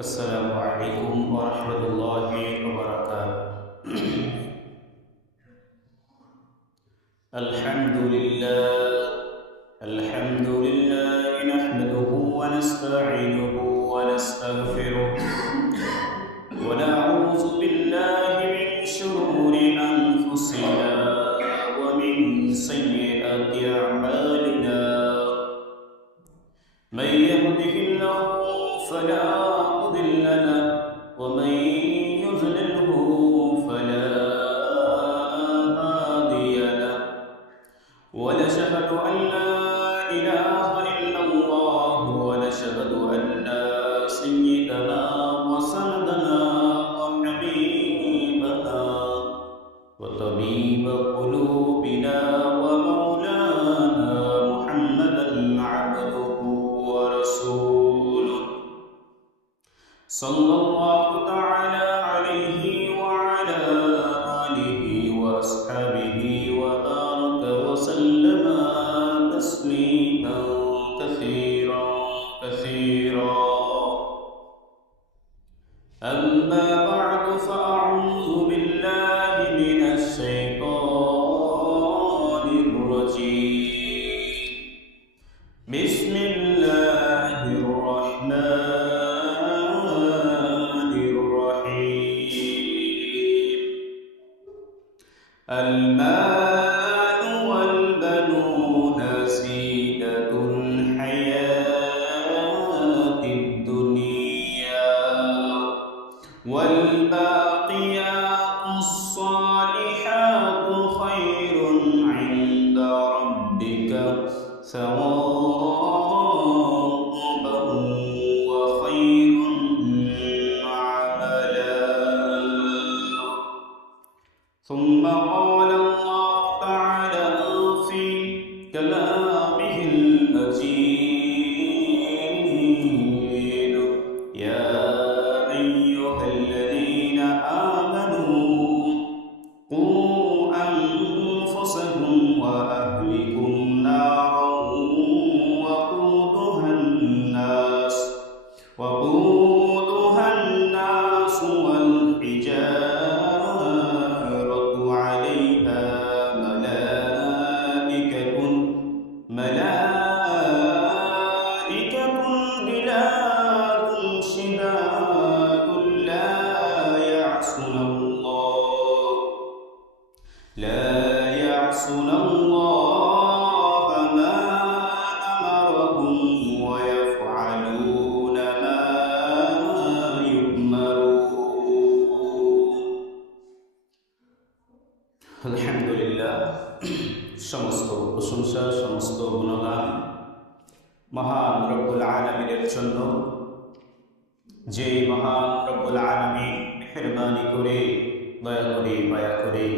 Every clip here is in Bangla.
السلام عليكم ورحمة الله وبركاته. الحمد لله نحمده ونستعينه ونستغفره ونعوذ بالله من شرور أنفسنا ومن سيئات أعمالنا. من يهده الله فلا مضل له ومن يضلله فلا هادي له ونشهد أن لا إله إلا الله ونشهد أن سيدنا وسندنا وحبيبنا وطبيب قلوبنا ومولانا محمدا عبده ورسوله صلى الله تعالى عليه وعلى آله وأصحابه وبارك وسلم تسليما كثيرا كثيرا. أما بعد فأعوذ بالله من الشيطان الرجيم. بسم الله الرحمن الرحيم. المال والبنون زينة الحياة الدنيا والباقيات الصالحات خير عند ربك ثوابا وخير عملا. ثم قال الله تعالى في كلامه المجيد: يا أيها الذين آمنوا قوا أنفسكم وأهلكم نارا وقودها الناس والحجارة عليها ملائكة غلاظ شداد لا يعصون الله ما أمرهم ويفعلون ما يؤمرون. আলহামদুলিল্লাহ, সমস্ত প্রশংসা, সমস্ত গুণগান মহান রব্বুল আলামিনের জন্য, যে মহান রব্বুল আলামিন মেহেরবানি করে, দয়া করে, মায়া করে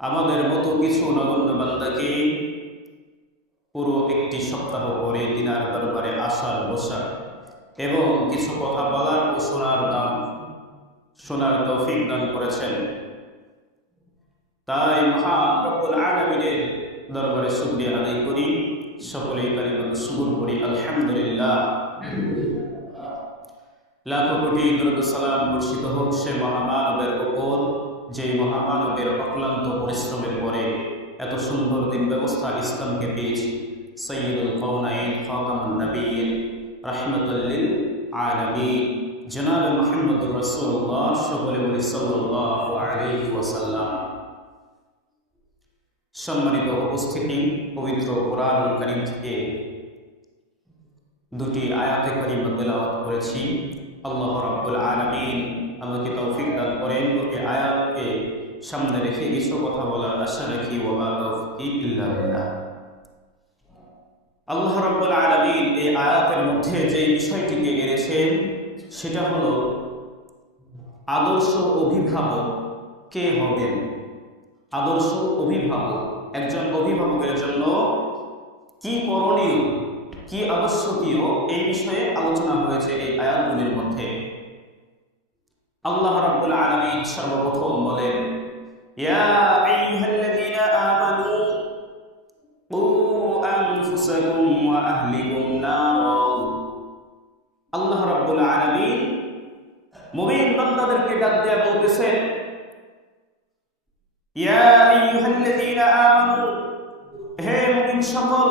আমাদের মতো কিছু নগণ্য বান্দাকে পুরো একটি সপ্তাহ পরে তিনার দরবারে আসার, বসার এবং কিছু কথা বলার ও শোনার তৌফিক দান করেছেন। তাই মহান রব্বুল আলামিনের দরবারে শুকরিয়া আদায় করি, সকলেই কালিমাত শুকর করি আলহামদুলিল্লাহ। লাখো কোটি দরুদ সালাম বর্ষিত হোক সে মহামানবের উপর, যে মহামানবের অক্লান্ত পরিশ্রমের পরে এত সুন্দর দিন ব্যবস্থা ইসলামকে পেয়েছি। সাইয়্যিদুল কাওনাইন খাতামুন নবিয়্যিন রাহমাতুল লিল আলামিন জনাব মুহাম্মদুর রাসূলুল্লাহ সকলে বলি সাল্লাল্লাহু আলাইহি ওয়াসাল্লাম। সম্মানিত উপস্থিতি, পবিত্র কোরআনুল কারীম থেকে দুটি আয়াতে কারিমা তেলাওয়াত করেছি। আল্লাহ রাব্বুল আলামিন আমাকে তৌফিক দান করেন এই আয়াতকে সামনে রেখে কিছু কথা বলার আশা রাখি। ওয়া মা তাওফীক ইল্লা বিল্লাহ। আল্লাহ রাব্বুল আলামিন এই আয়াতের মধ্যে যে বিষয়টিকে এনেছেন সেটা হলো আদর্শ অভিভাবক কে হবেন। আদর্শ অভিভাবক, একজন অভিভাবকের জন্য কি করণীয়, কি আবশ্যকীয়, এই বিষয়ে আলোচনা হয়েছে এই আয়াতগুলির মধ্যে। আল্লাহ রাব্বুল আলামিন সর্বপ্রথম বলেন, ইয়া আইয়ুহাল্লাযীনা আমানু কু আনফুসাকুম ওয়া আহলিকুম নারা। আল্লাহ রাব্বুল আলামিন মুমিন বান্দাদেরকে ডাক দিয়ে বলতেছেন, ইয়া আইয়ুহাল্লাযীনা আমানু, হে মুমিন সকল,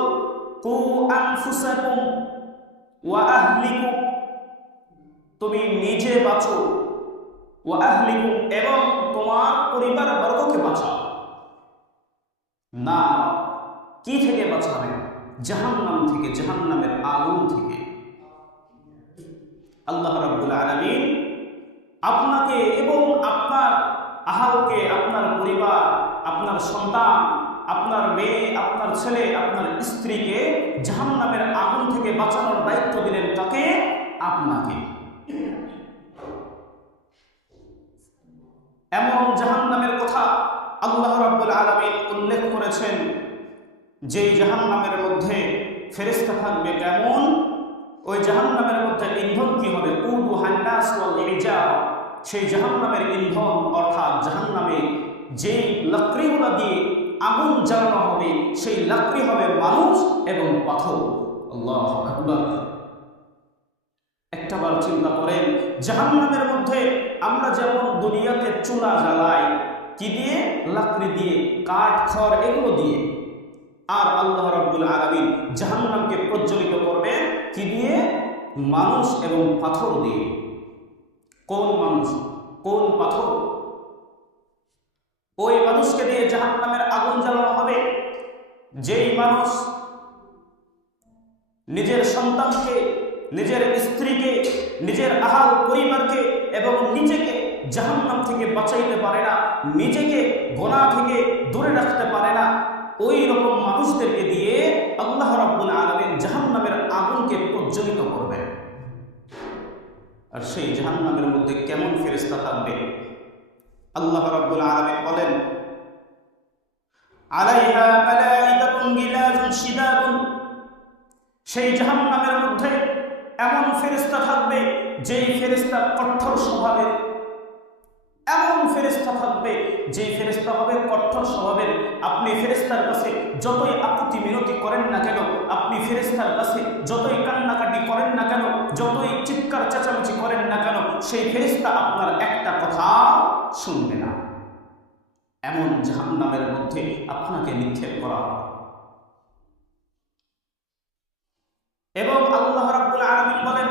কু আনফুসাকুম ওয়া আহলিকুম, তুমি নিজে বাঁচো, ওয়া আহলিকুম, এবং তোমার পরিবার বর্গকে বাঁচাও। না, কি থেকে বাঁচাবে? জাহান্নাম থেকে, জাহান্নামের আগুন থেকে। আল্লাহ রাব্বুল আলামিন আপনাকে এবং আপনার আহালকে, আপনার পরিবার, আপনার সন্তান, আপনার মেয়ে, আপনার ছেলে, আপনার স্ত্রীকে জাহান্নামের আগুন থেকে বাঁচানোর দায়িত্ব দিলেন। কাকে? আপনাকে। এমন জাহান্নামের কথা আল্লাহ রাব্বুল আলামিন উল্লেখ করেছেন, যেই জাহান্নামের মধ্যে ফেরেশতা থাকবে। কেমন? ওই জাহান্নামের মধ্যে ইন্ধন কি হবে? কুদুহান নাস ওয়াল হিজারা। সেই জাহান্নামের ইন্ধন অর্থাৎ জাহান্নামে যেই লাকড়িগুলো দিয়ে আগুন জ্বালানো হবে, সেই লাকড়ি হবে মানুষ এবং পাথর। আল্লাহু আকবার। একটাবার চিন্তা করেন, জাহান্নামের মধ্যে আমরা যেমন দুনিয়াতে চুলা জ্বালাই কি দিয়ে? লাকড়ি দিয়ে, কাঠ, খড়, এগুলো দিয়ে। আর আল্লাহ রাব্বুল আলামিন জাহান্নামকে প্রজ্বলিত করবেন কি দিয়ে? মানুষ এবং পাথর দিয়ে। কোন মানুষ, কোন পাথর? ওই মানুষকে দিয়ে জাহান্নামের আগুন জ্বালানো হবে যেই মানুষ নিজের সন্তানকে, নিজের স্ত্রীকে, নিজের আহাল পরিবারকে এবং নিজেকে জাহান্নাম থেকে বাঁচাইতে পারে না, নিজেকে গুনাহ থেকে দূরে রাখতে পারে না। ওই রকম মানুষদেরকে দিয়ে আল্লাহ রাব্বুল আলামিন জাহান্নামের আগুনকে প্রজ্বলিত করবেন। আর সেই জাহান্নামের মধ্যে কেমন ফেরেশতা থাকবে? আল্লাহ রাব্বুল আলামিন বলেন, আলাইহা মালাইকাতুন গিলাযুন শিদাদুন, সেই জাহান্নামের মধ্যে এমন ফেরেশতা থাকবে যেই ফেরেশতা কঠোর স্বভাবের। এমন ফেরেশতা থাকবে যেই ফেরেশতা হবে কঠোর স্বভাবের। আপনি ফেরেশতার কাছে যতই আপত্তি মিনতি করেন না কেন, আপনি ফেরেশতার কাছে যতই কান্নাকাটি করেন না কেন, যতই চিৎকার চেঁচামেচি করেন না কেন, সেই ফেরেশতা আপনার একটা কথা শুনবে না। এমন জাহান্নামের মধ্যে আপনাকে নিক্ষেপ করা হবে। এবং আল্লাহ রাব্বুল আলামিন বলেন,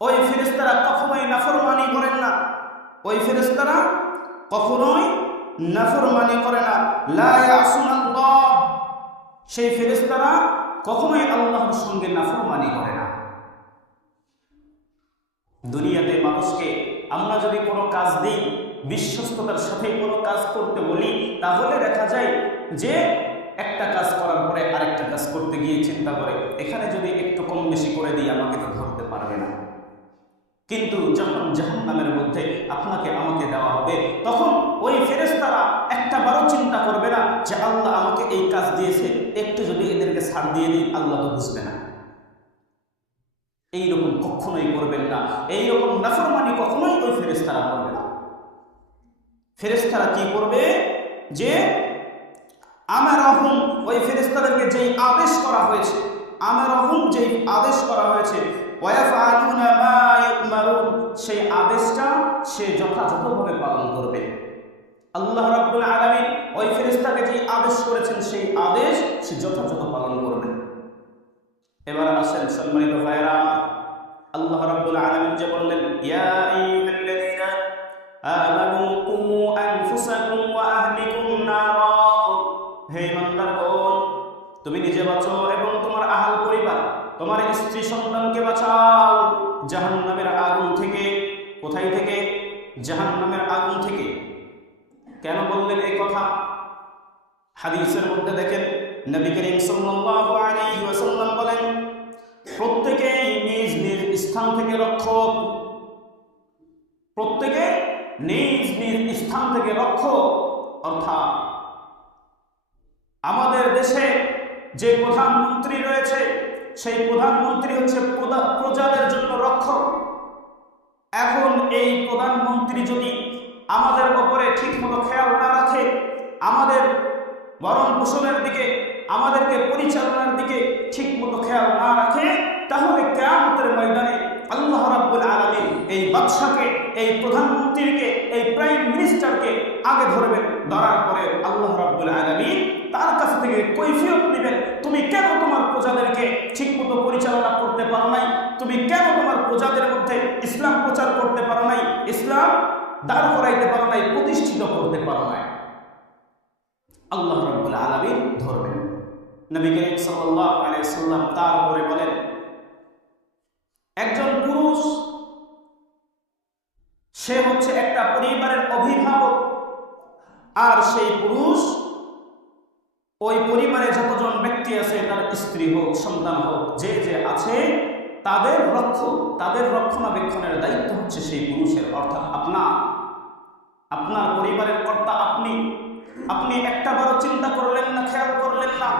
ওই ফেরেশতারা কখনোই নাফরমানি করেন না। ওই ফেরেশতারা কখনোই নাফরমানি করে না। লা ইয়াসুনাল্লাহ, সেই ফেরেশতারা কখনোই আল্লাহর সঙ্গে নাফরমানি করে না। দুনিয়াতে মানুষকে আমরা যদি কোনো কাজ দিই, বিশ্বস্ততার সাথে কোনো কাজ করতে বলি, তাহলে দেখা যায় যে একটা কাজ করার পরে আরেকটা কাজ করতে গিয়ে চিন্তা করে, এখানে যদি একটু কম বেশি করে দিই আমাকে তো ধরতে পারবে না। কিন্তু যখন জাহান্নামের মধ্যে আপনাকে আমাকে দেওয়া হবে, তখন ওই ফেরেশতারা একটা বারো চিন্তা করবে না যে আল্লাহ আমাকে এই কাজ দিয়েছে, একটু যদি এদেরকে ছাড় দিয়ে দিই আল্লাহ তো বুঝবে না। এইরকম কখনোই করবেন না। এইরকম নাফরমানি কখনোই ওই ফেরেশতারা করবে না। ফেরেশতারা কি করবে? যে আমারহুম, ওই ফেরেশতাদেরকে যেই আদেশ করা হয়েছে, আমারহুম যেই আদেশ করা হয়েছে, ওয়ায়াফআলুনা মা ইউমারুন, সেই আদেশটা সে যথাযথভাবে পালন করবে। আল্লাহ রাব্বুল আলামিন ওই ফেরেশতাকে যেই আদেশ করেছেন সেই আদেশ সে যথাযথ পালন করবে। এবার আসেন সম্মানিত ভাইরা আমার, আল্লাহ রাব্বুল আলামিন যে বললেন, ইয়া আইয়ুহাল্লাযীনা আমানু কু আনফুসাকুম ওয়া আহলিকুম নারা, হে ইমানদারগণ, তুমি নিজে বাঁচো এবং তোমার আহাল পরিবার, তোমার স্ত্রী সন্তানকে বাঁচাও জাহান্নামের আগুন থেকে। কোথায় থেকে? জাহান্নামের আগুন থেকে। কেন বললেন এই কথা? হাদিসের মধ্যে দেখেন, নবী করিম সাল্লাল্লাহু আলাইহি ওয়াসাল্লাম বলেন, প্রত্যেকেই নিজ নিজ স্থান থেকে রক্ষক, প্রত্যেকে নিজ নিজ স্থান থেকে রক্ষক। অর্থাৎ আমাদের দেশে যে প্রধানমন্ত্রী রয়েছে, সেই প্রধানমন্ত্রী হচ্ছে প্রজাদের জন্য রক্ষক। এখন এই প্রধানমন্ত্রী যদি আমাদের উপরে ঠিকমতো খেয়াল না রাখে, আমাদের ভরণ পোষণের দিকে, আমাদেরকে পরিচালনার দিকে ঠিকমতো খেয়াল না রাখে, তাহলে কিয়ামতের ময়দানে আল্লাহ রাব্বুল আলামিন এই বাদশাকে, এই প্রধানমন্ত্রীকে, এই প্রাইম মিনিস্টারকে আগে ধরবেন। ধরার পরে আল্লাহ রাব্বুল আলামিন তার কাছ থেকে কৈফিয়ত নেবেন, তুমি কেন তোমার প্রজাদেরকে ঠিকমতো পরিচালনা করতে পারো নাই, তুমি কেন তোমার প্রজাদের মধ্যে ইসলাম প্রচার করতে পারো নাই, ইসলাম দাঁড় করাইতে পারো নাই, প্রতিষ্ঠিত করতে পারো নাই। আল্লাহ রাব্বুল আলামিন ধরবেন। নবী করিম সাল্লাল্লাহু আলাইহি ওয়াসাল্লাম তারপরে বলেন, একজন পুরুষ সে হচ্ছে একটা পরিবারের অভিভাবক, আর সেই পুরুষ ওই পরিবারে যতজন ব্যক্তি আছে, তার স্ত্রী হোক, সন্তান হোক, যে যে আছে তাদের তাদের রক্ষণাবেক্ষণের দায়িত্ব হচ্ছে সেই পুরুষের, অর্থাৎ আপনার পরিবারের কর্তা আপনি। আপনি একটাবারও চিন্তা করলেন না, খেয়াল করলেন না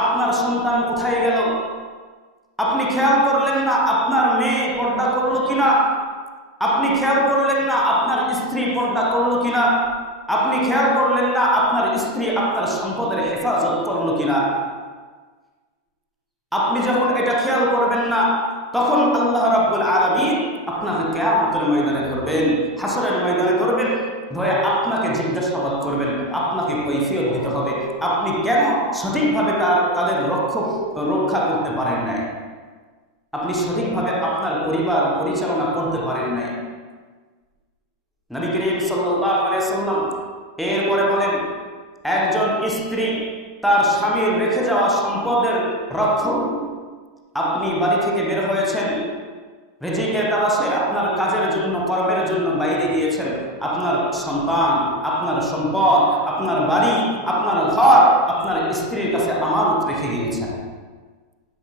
আপনার সন্তান কোথায় গেল, আপনি খেয়াল করলেন না আপনার মেয়ে পর্দা করলো কিনা, আপনি খেয়াল করলেন না আপনার স্ত্রী পর্দা করলো কিনা, আপনি খেয়াল করলেন না আপনার স্ত্রী আপনার সম্পদের হেফাজত করলো কিনা। আপনি যখন এটা খেয়াল করবেন না, তখন আল্লাহ রাব্বুল আলামিন আপনাকে কিয়ামতের ময়দানে ধরবেন, হাসরের ময়দানে ধরবেন, ধরে আপনাকে জিজ্ঞাসাবাদ করবেন, আপনাকে কৈফিয়ত দিতে হবে, আপনি কেন সঠিকভাবে তাদের রক্ষা করতে পারেন নাই, আপনি সঠিকভাবে আপনার পরিবার পরিচালনা করতে পারেন নাই। নবী করিম সাল্লাল্লাহু আলাইহি ওয়াসাল্লাম এরপরে বলেন, একজন স্ত্রী তার স্বামীর রেখে যাওয়া সম্পদের রক্ষক। আপনি বাড়ি থেকে বের হয়েছেন, রিজিকের তালাশে আপনার কাজের জন্য, কর্মের জন্য বাইরে গিয়েছেন, আপনার সন্তান, আপনার সম্পদ, আপনার বাড়ি, আপনার ঘর আপনার স্ত্রীর কাছে আমানত রেখে গিয়েছেন।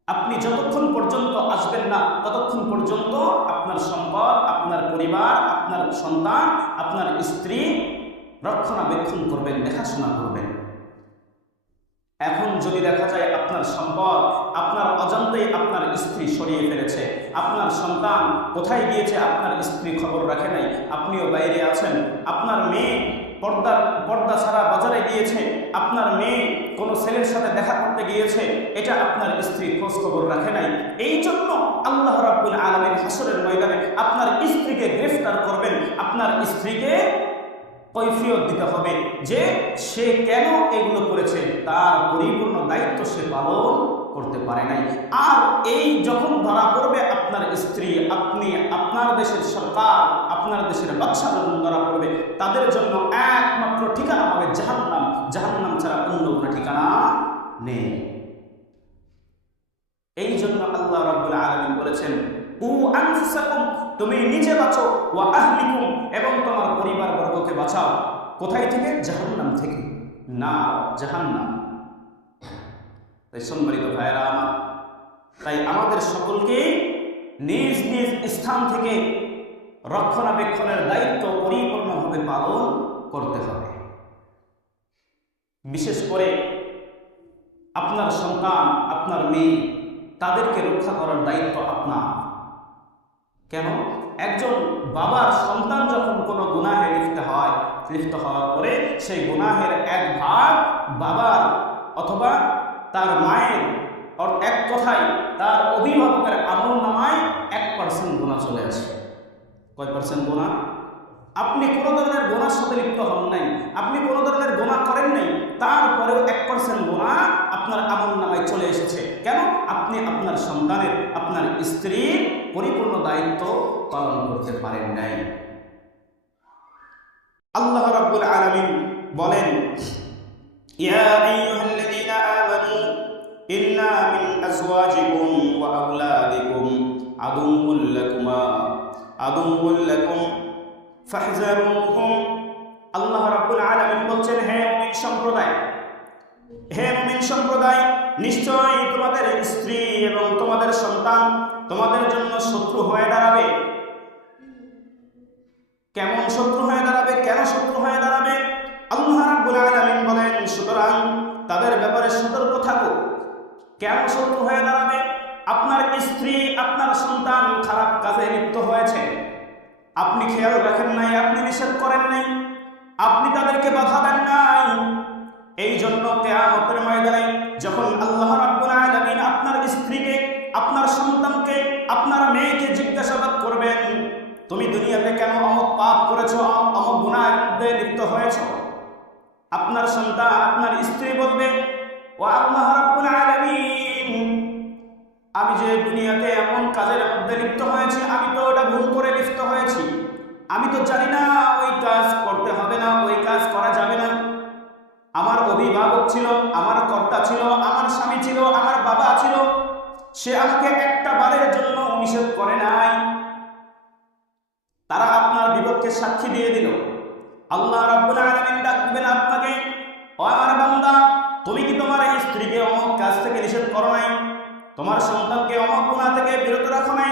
আপনি যতক্ষণ পর্যন্ত আসবেন না, ততক্ষণ পর্যন্ত আপনার সম্পদ, আপনার পরিবার, আপনার সন্তান, আপনার স্ত্রী রক্ষণাবেক্ষণ করবেন, দেখাশোনা করবেন। এখন যদি দেখা যায় আপনার সম্পদ আপনার অজান্তেই আপনার স্ত্রী সরিয়ে ফেলেছে, আপনার সন্তান কোথায় গিয়েছে আপনার স্ত্রী খবর রাখে নাই, আপনিও বাইরে আছেন, আপনার মেয়ে পর্দা ছাড়া বাজারে গিয়েছে, আপনার মেয়ে কোনো ছেলের সাথে দেখা করতে গিয়েছে, এটা আপনার স্ত্রী খোঁজ খবর রাখে নাই, এই জন্য আল্লাহ রাব্বুল আলামিন হাসরের ময়দানে আপনার স্ত্রীকে গ্রেফতার করবেন, আপনার স্ত্রীকে কৈফিয়ত দিতে হবে যে সে কেন এগুলো করেছে, তার পরিপূর্ণ দায়িত্ব সে পালন করতে পারে নাই। আর এই যখন ধরা পড়বে আপনার স্ত্রী, আপনি, আপনার দেশের সরকার, আপনার দেশের বাদশা যখন ধরা পড়বে, তাদের জন্য একমাত্র ঠিকানা হবে জাহান্নাম, জাহান্নাম ছাড়া অন্য কোনো ঠিকানা নেই। এই জন্য আল্লাহ রাব্বুল আলামিন বলেছেন, উ আনফুসাকুম, তুমি নিজে বাঁচো, ওয়া আহলিকুম, এবং তোমার পরিবার বর্গকে বাঁচাও। কোথায় থেকে? জাহান্নাম থেকে, না জাহান্নাম। তাই সম্মানিত ভাইয়েরা আমার, তাই আমাদের সকলকে নিজ নিজ স্থান থেকে রক্ষণাবেক্ষণের দায়িত্ব পরিপূর্ণভাবে পালন করতে হবে। বিশেষ করে আপনার সন্তান, আপনার মেয়ে, তাদেরকে রক্ষা করার দায়িত্ব আপনার। কেন? একজন বাবার সন্তান যখন কোনো গুনাহে লিপ্ত হওয়ার পরে সেই গুনাহের এক ভাগ বাবার অথবা তার মায়ের, এক কথায় তার অভিভাবকের আমলনামায় 1% গুনাহ চলে আসে। কয় পার্সেন্ট গুনাহ? আপনি কোনো ধরনের গুনার সাথে লিপ্ত হন নাই, আপনি কোনো ধরনের গুনাহ করেন নাই, তারপরেও 1% গুনাহ আপনার আমলনামায় চলে এসেছে। কেন? আপনি আপনার সন্তানের, আপনার স্ত্রীর পরিপূর্ণ দায়িত্ব পালন করতে পারেন নাই। আল্লাহ রাব্বুল আলামিন বলেন, ইয়া আইয়ুহাল্লাযীনা আমানু ইন্না মিন আজওয়াজিকুম ওয়া আওলাদিকুম আদুউল লাকুম ফাহযারুহুম। আল্লাহ রাব্বুল আলামিন বলছেন, হে মুমিন সম্প্রদায়, হে মুমিন সম্প্রদায়, নিশ্চয়ই তোমাদের স্ত্রী এবং তোমাদের সন্তান তোমাদের জন্য শত্রু হয়ে দাঁড়াবে। কেমন শত্রু হয়ে দাঁড়াবে? কেন শত্রু হয়ে দাঁড়াবে? আল্লাহ রাব্বুল আলামিন বলেন, সুতরাং তাদের ব্যাপারে সতর্ক থাকো। কেন শত্রু হয়ে দাঁড়াবে? আপনার স্ত্রী, আপনার সন্তান খারাপ কাজে লিপ্ত হয়েছে, আপনি খেয়াল রাখেন নাই, আপনি নিষেধ করেন নাই, আপনি তাদেরকে বাধা দেন নাই। এই জন্য কিয়ামতের ময়দানে যখন আল্লাহ রাব্বুল আলামিন আপনার স্ত্রীকে, আপনার সন্তানকে, আপনার মেয়েকে জিজ্ঞাসাবাদ করবেন, তুমি দুনিয়াতে কেন অমুক পাপ করেছো, অমুক গুনাহের মধ্যে লিপ্ত হয়েছো। আপনার সন্তান, আপনার স্ত্রী বলবে, ও আল্লাহ রাব্বুল আলামিন, আমি যে দুনিয়াতে এমন কাজের মধ্যে লিপ্ত হয়েছি, আমি তো ওটা ভুল করে লিপ্ত হয়েছি, আমি তো জানি না ওই কাজ করতে হবে না, ওই কাজ করা যাবে না। আমার অভিভাবক ছিল, আমার কর্তা ছিল, আমার স্বামী ছিল, আমার বাবা ছিল, সে আমাকে একটা বারের জন্য নিষেধ করে নাই। তারা আপনার বিপক্ষে সাক্ষী দিয়ে দিল। আল্লাহ রাব্বুল আলামিন ডাক দিবেন আপনাকে, ও আমার বান্দা, তুমি কি তোমার স্ত্রীকে অমুক কাজ থেকে নিষেধ করো নাই? তোমার সন্তানকে অমুক গুনাহ থেকে বিরত রাখো নাই?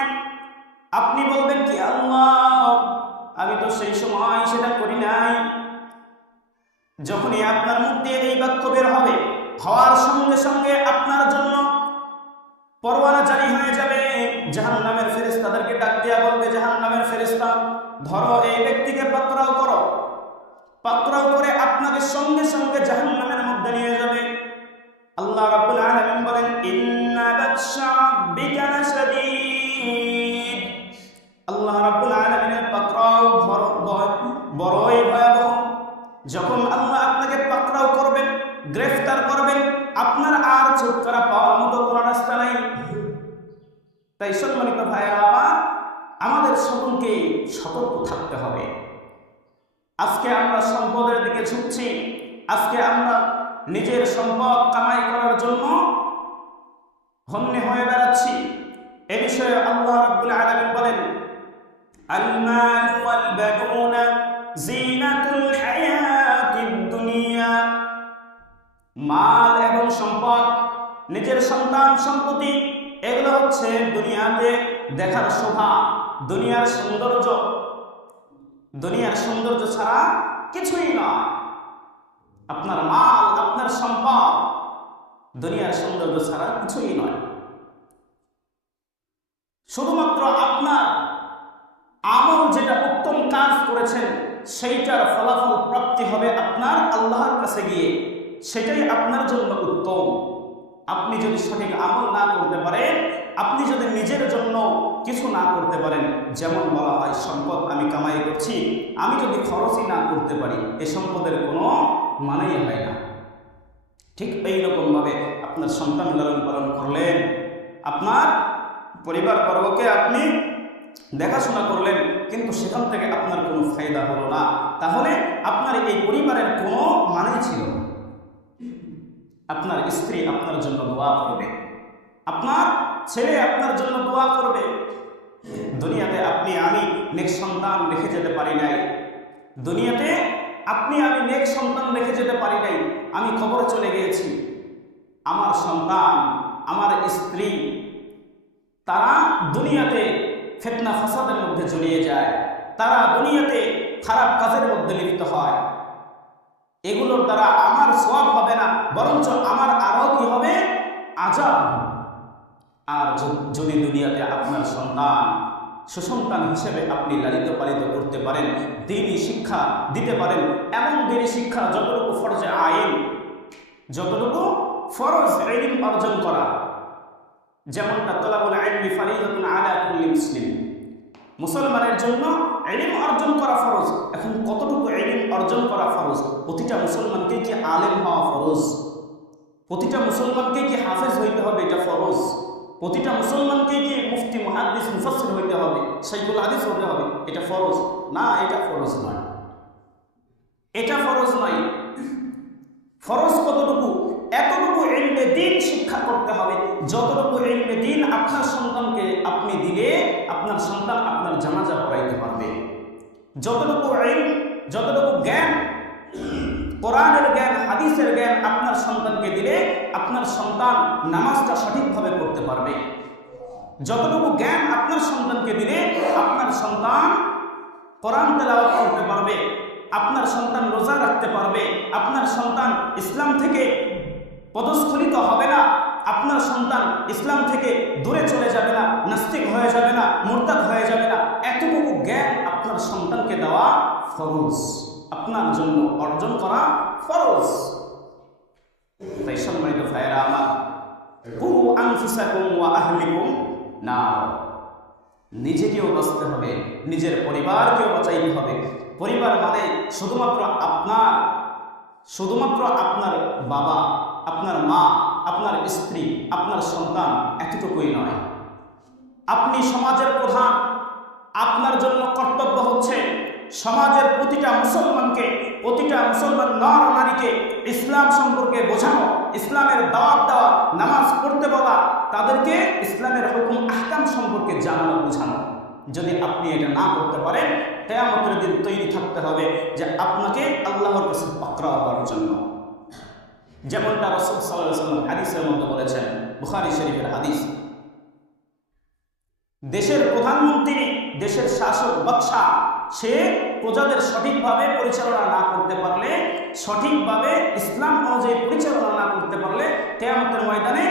আপনি বলবেন কি, আল্লাহ, আমি তো সেই সময় সেটা করি নাই। যখনই আপনার মুখ দিয়ে এই বাক্য বের হবে, হওয়ার সঙ্গে সঙ্গে আপনার জন্য পরোয়ানা জারি হয়ে যাবে। জাহান্নামের ফেরেশতাদেরকে ডাক দিয়া বলবে, জাহান্নামের ফেরেশতা, ধরো এই ব্যক্তিকে পাকড়াও করো। পাকড়াও করে আপনাকে সঙ্গে সঙ্গে জাহান্নামের মধ্যে নিয়ে যাবে। আল্লাহ রাব্বুল আলামিন বলেন, ইন্না বাতশা রাব্বিকা লাশাদীদ। আল্লাহ রাব্বুল আলামিনের পাকড়াও বড়ই ভয়াবহ। যখন আল্লাহ আপনাকে পাকড়াও করবেন, গ্রেফতার করবেন, আপনার আর ছুটকারা পাওয়ার মতো কোনো রাস্তা নাই। তাই সম্মানিত ভাইয়েরা আমার, আমাদের সকলকে সতর্ক থাকতে হবে। আজকে আমরা সম্পদের দিকে ছুটছি, আজকে আমরা নিজের সম্পদ কামাই করার জন্য হন্যে হয়ে বেড়াচ্ছি। এ বিষয়ে আল্লাহ রাব্বুল আলামিন বলেন, আল মাল ওয়াল বানুনা জিনাতুল হায়াতিদ দুনিয়া। মাল এবং সম্পদ, নিজের সন্তান সম্পত্তি, এগুলো হচ্ছে দুনিয়াতে দেখার শোভা, দুনিয়ার সৌন্দর্য। দুনিয়ার সৌন্দর্য ছাড়া কিছুই নয়। আপনার মাল, আপনার সম্পদ দুনিয়ার সৌন্দর্য ছাড়া কিছুই নয়। শুধুমাত্র আপনার আমল, যেটা উত্তম কাজ করেছেন, সেইটার ফলাফল প্রাপ্তি হবে আপনার আল্লাহর কাছে গিয়ে, সেটাই আপনার জন্য উত্তম। আপনি যদি সঠিক আমল না করতে পারেন, আপনি যদি নিজের জন্য কিছু না করতে পারেন, যেমন বলা হয় সম্পদ আমি কামাই করছি, আমি যদি খরচই না করতে পারি, এ সম্পদের কোনো মানেই হয় না। ঠিক এইরকমভাবে আপনার সন্তান লালন পালন করলেন, আপনার পরিবার বর্গকে আপনি দেখাশোনা করলেন, কিন্তু সেখান থেকে আপনার কোনো ফায়দা হলো না, তাহলে আপনার এই পরিবারের কোনো মানেই ছিল না। আপনার স্ত্রী আপনার জন্য দোয়া করবে, আপনার ছেলে আপনার জন্য দোয়া করবে। দুনিয়াতে আপনি আমি নেক সন্তান রেখে যেতে পারি নাই, দুনিয়াতে আপনি আমি নেক সন্তান রেখে যেতে পারি নাই। আমি কবরে চলে গিয়েছি, আমার সন্তান, আমার স্ত্রী, তারা দুনিয়াতে ফিতনা ফাসাদের মধ্যে জড়িয়ে যায়, তারা দুনিয়াতে খারাপ কাজের মধ্যে লিপ্ত হয়। এগুলোর দ্বারা আমার সওয়াব হবে না, বরঞ্চ আমার আরো কি হবে, আযাব। আর যদি দুনিয়াতে আপনার সন্তান সুসন্তান হিসেবে আপনি লালিত পালিত করতে পারেন, দ্বীনি শিক্ষা দিতে পারেন, এমন দ্বীনি শিক্ষা যতটুকু ফরজে আইন, যতটুকু ফরজ ইলম অর্জন করা, যেমনটা তলাবুল ইলমি ফারিদাতুন আলা কুল্লি মুসলিম, মুসলমানের জন্য ইলম অর্জন করা ফরজ। এখন কতটুকু ইলম অর্জন করা ফরজ? প্রতিটা মুসলমানকে কি আলেম হওয়া ফরজ? প্রতিটা মুসলমানকে কি হাফেজ হইতে হবে? এটা ফরজ। প্রতিটা মুসলমানকে কি মুফতি, মুহাদ্দিস, মুফাসসির হইতে হবে, শাইখুল হাদিস হতে হবে? এটা ফরজ না, এটা ফরজ নয়, এটা ফরজ নয়। ফরজ কতটুকু? এতটুকু ইলমে দ্বীন শিক্ষা করতে হবে, যতটুকু ইলমে দ্বীন আপনার সন্তানকে আপনি দিলে আপনার সন্তান আপনার জানাজা পড়াইতে পারবে। যতটুকু ইলম, যতটুকু জ্ঞান, কোরআনের জ্ঞান, হাদিসের জ্ঞান আপনার সন্তানকে দিলে আপনার সন্তান নামাজটা সঠিকভাবে পড়তে পারবে। যতটুকু জ্ঞান আপনার সন্তানকে দিলে আপনার সন্তান কোরআন তেলাওয়াত করতে পারবে, আপনার সন্তান রোজা রাখতে পারবে, আপনার সন্তান ইসলাম থেকে পদস্খলিত হবে না, আপনার সন্তান ইসলাম থেকে দূরে চলে যাবে না, নাস্তিক হয়ে যাবে না, মুরতাদ হয়ে যাবে না। এতটুকু জ্ঞান আপনার সন্তানকে দেওয়া ফরজ, আপনার জন্য অর্জন করা ফরজ। তাই সম্মানিত ভাইয়েরা আমার, কু আনফুসাকুম ওয়া আহলিকুম নার, নিজেকেও বাঁচতে হবে, নিজের পরিবারকেও বাঁচাইতে হবে। পরিবার মানে শুধুমাত্র আপনার বাবা, আপনার মা, আপনার স্ত্রী, আপনার সন্তান, এতটুকুই নয়। আপনি সমাজের প্রধান, আপনার জন্য কর্তব্য হচ্ছে সমাজের প্রতিটা মুসলমান নর নারীকে ইসলাম সম্পর্কে বোঝানো, ইসলামের দাওয়াত দেওয়া, নামাজ পড়তে বলা, তাদেরকে ইসলামের হুকুম আহকাম সম্পর্কে জানানো, বোঝানো। যদি আপনি এটা না করতে পারেন, কিয়ামতের দিন তৈরি থাকতে হবে যে আপনাকে আল্লাহর কাছে পাকড়াও করার জন্য। যেমনটা রাসূল সাল্লাল্লাহু আলাইহি ওয়াসাল্লাম হাদিসের মধ্যে বলেছেন, বুখারী শরীফের হাদিস, দেশের প্রধানমন্ত্রী, দেশের শাসক বাদশা, সে প্রজাদের সঠিকভাবে পরিচালনা না করতে পারলে, সঠিকভাবে ইসলাম অনুযায়ী পরিচালনা না করতে পারলে, কিয়ামতের ময়দানে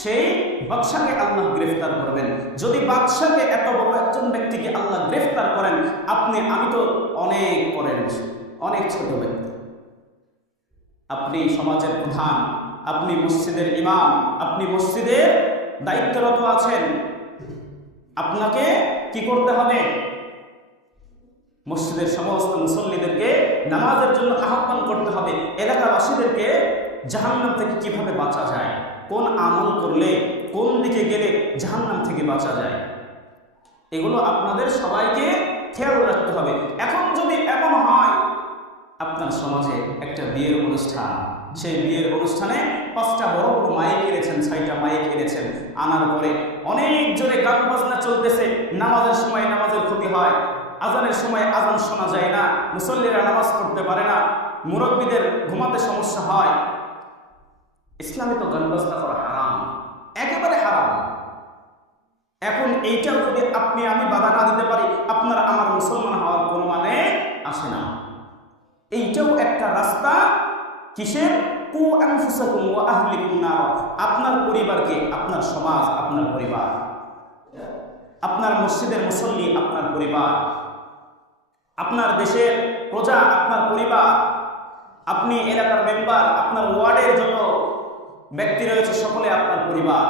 সেই বাদশাকে আল্লাহ গ্রেফতার করবেন। যদি বাদশাকে, এত বড় একজন ব্যক্তিকে আল্লাহ গ্রেফতার করেন, আমি তো অনেক পরের, অনেক ছোট ব্যক্তি। আপনি সমাজের প্রধান, আপনি মসজিদের ইমাম, আপনি মসজিদের দায়িত্বরত আছেন। আপনাকে কি করতে হবে? মসজিদের সমস্ত মুসল্লিদেরকে নামাজের জন্য আহ্বান করতে হবে। এলাকাবাসীদেরকে জাহান্নাম থেকে কিভাবে বাঁচা যায়, কোন আমল করলে, কোন দিকে গেলে জাহান্নাম থেকে বাঁচা যায়, এগুলো আপনাদের সবাইকে খেয়াল রাখতে হবে। এখন যদি এমন হয়, আপনার সমাজে একটা বিয়ের অনুষ্ঠান, সেই বিয়ের অনুষ্ঠানে 5টা বড় বড় মাইক এনেছেন, 6টা মাইক এনেছেন, আনার পরে অনেক জোরে গান বাজনা চলতেছে, নামাজের সময় নামাজের ক্ষতি হয়, আজানের সময় আজান শোনা যায় না, মুসল্লিরা নামাজ পড়তে পারে না, মুরব্বীদের ঘুমাতে সমস্যা হয়। ইসলামে তো গান বাজনা করা হারাম, একেবারে হারাম। এখন এইটাও যদি আমি বাধা না দিতে পারি, আপনার আমার মুসলমান হওয়ার কোনো মানে আসে না। এইটাও একটা রাস্তা, কিসের? কু আনফুসাকুম ওয়া আহলিকুম নার। আপনার পরিবারকে, আপনার সমাজ আপনার পরিবার, আপনার মসজিদের মুসল্লি আপনার পরিবার, আপনার দেশের প্রজা আপনার পরিবার, আপনি এলাকার মেম্বার, আপনার ওয়ার্ডের যত ব্যক্তি রয়েছে সকলে আপনার পরিবার,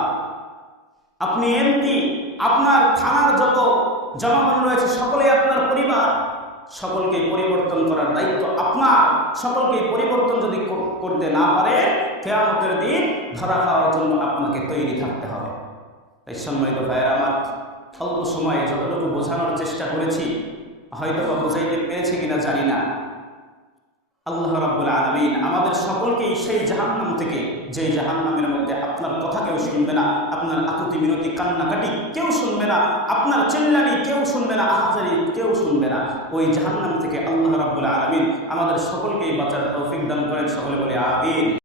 আপনি এমপি, আপনার থানার যত জনগণ রয়েছে সকলেই আপনার পরিবার। সকলকে পরিবর্তন করার দায়িত্ব আপনার। সকলকে পরিবর্তন যদি করতে না পারে, কিয়ামতের দিন ধরা খাওয়ার জন্য আপনাকে তৈরি থাকতে হবে। তাই সম্মানিত ভাইয়েরা আমার, অল্প সময়ে যতটুকু বোঝানোর চেষ্টা করেছি, হয়তো বা বোঝাইতে পেরেছি কিনা জানি না। আল্লাহ রাব্বুল আলামিন আমাদের সকলকেই সেই জাহান্নাম থেকে, যেই জাহান্নামের মধ্যে আপনার কথা কেউ শুনবে না, আপনার আকুতি মিনতি কান্নাকাটি কেউ শুনবে না, আপনার চিল্লানি কেউ শুনবে না, আহাজারি কেউ শুনবে না, ওই জাহান্নাম থেকে আল্লাহ রাব্বুল আলামিন আমাদের সকলকেই বাঁচার তৌফিক দান করেন। সকলে বলে আমিন।